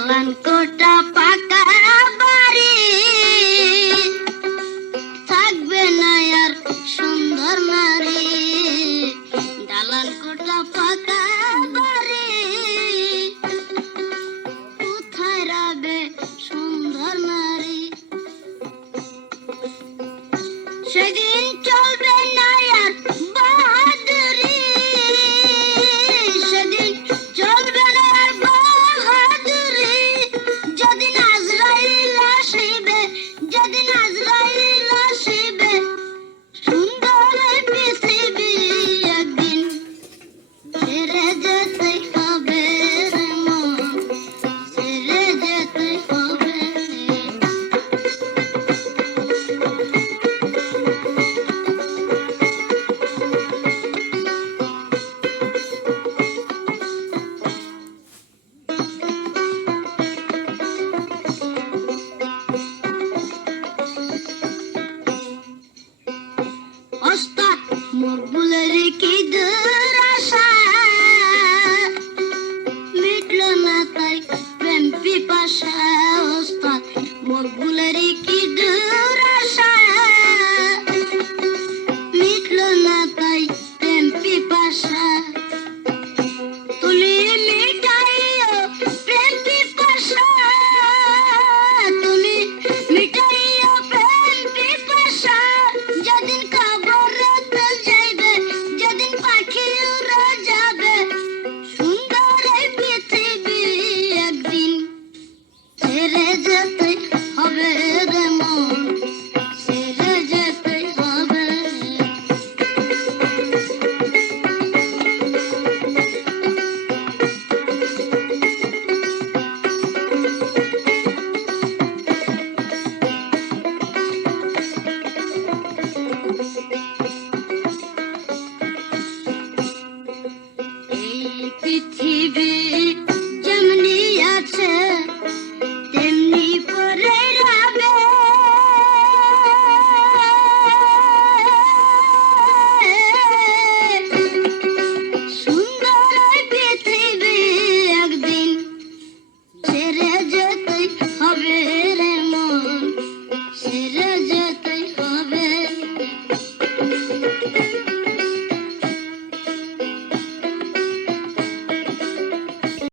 দালান কোটা পাকা বাড়ি থাকবে না আর সুন্দর নারী দালান কোটা পাকা বাড়ি কোথায় রাবে সুন্দর নারী সেদিন চলবে না আর বাহাদুরি সেদিন চলবে না আর বাহাদুরি যেদিন আজরাইল আসিবে যেদিন আজরাইল আসিবে সুন্দর পৃথিবী একদিন ছেড়ে যেতে হবে রে মন ছেড়ে যেতে হবে ওস্তাদ মকবুলের কি দুরাশা মিটলো না তাই প্রেম পিপাসা ওস্তাদ মকবুলের কি দুরাশা মিটলো না তাই প্রেম পিপাসা তুমি মিটাইও প্রেম পিপাসা তুমি মিটাইও প্রেম পিপাসা যেদিন কবরেতে যাইবে যেদিন পাখি উড়ে যাবে সুন্দর এই পৃথিবী একদিন ছেড়ে যেতে হবে রে মন ছেড়ে যেতে হবে এই পৃথিবী যেমনি আছে